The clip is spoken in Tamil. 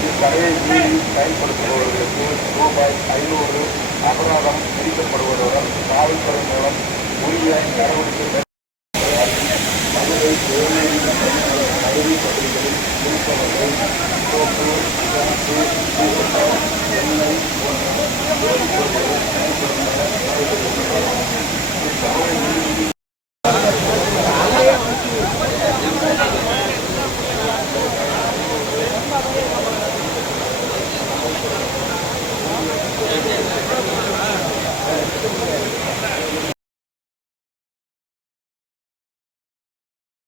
இத்தடையை மீறி பயன்படுத்துபவர்களுக்கு ரூபாய் ஐநூறு அபராதம் விதிக்கப்படுவதுடன் காவல்துறை மூலம் உரிய நடவடிக்கை மதுரை தேநீர் கல்வி பகுதிகளில்